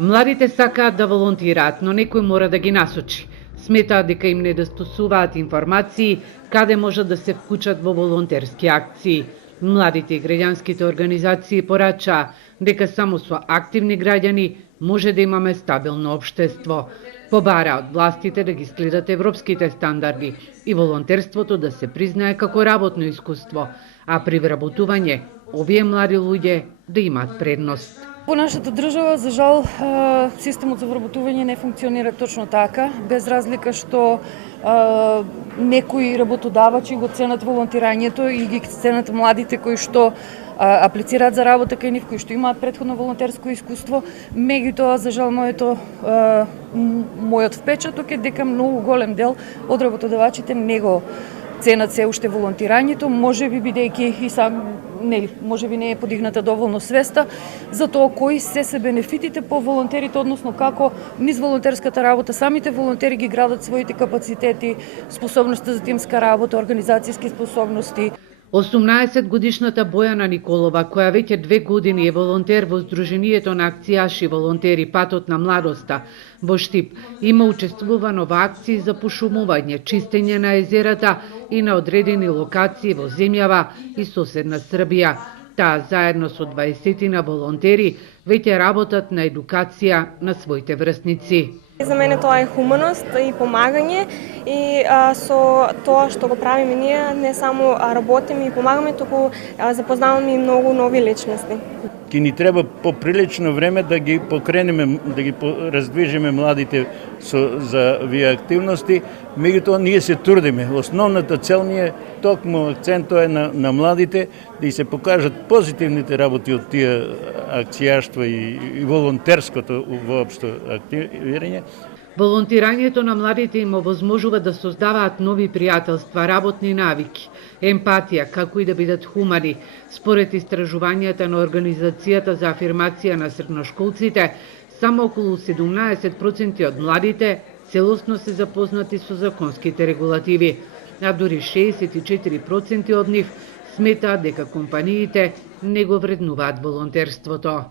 Младите сакаат да волонтираат, но некој мора да ги насочи. Сметаат дека им недостасуваат информации каде можат да се вклучат во волонтерски акции. Младите и граѓанските организации порачаа дека само со активни граѓани може да имаме стабилно општество. Побара од властите да ги следат европските стандарди и волонтерството да се признае како работно искуство, а при вработување овие млади луѓе да имаат предност. Во нашата држава, за жал, системот за вработување не функционира точно така, без разлика што некои работодавачи го ценат волонтирањето и ги ценат младите кои што аплицираат за работа кај нив, кои што имаат претходно волонтерско искуство. Меѓутоа, за жал, мојот впечаток е дека многу голем дел од работодавачите не го ценат се уште волонтирањето, можеби бидејќи и сам можеби не е подигната доволно свеста за тоа кои се бенефитите по волонтерите, односно како низ волонтерската работа самите волонтери ги градат своите капацитети, способноста за тимска работа, организацијски способности. 18-годишната Бојана Николова, која веќе 2 години е волонтер во Сдруженијето на акцијаши волонтери Патот на младоста во Штип, има учествувано во акции за пошумување, чистење на езерата и на одредени локации во земјава и соседна Србија. Таа заедно со 20 волонтери веќе работат на едукација на своите врсници. За мене тоа е хуманост и помагање и со тоа што го правиме ние не само работиме и помагаме, туку запознаваме и многу нови личности. Ки ни треба поприлично време да ги покренеме, да ги раздвижиме младите за вие активности, меѓутоа ние се трудиме. Основната цел ни е токму акцентот е на младите да и се покажат позитивните работи од тие акцијаштва и волонтерското воопшто активирање. Волонтирањето на младите им овозможува да создаваат нови пријателства, работни навики, емпатија, како и да бидат хумани. Според истражувањата на Организацијата за афирмација на средношколците, само околу 17% од младите целосно се запознати со законските регулативи, а дури 64% од нив сметаат дека компаниите не го вреднуваат волонтерството.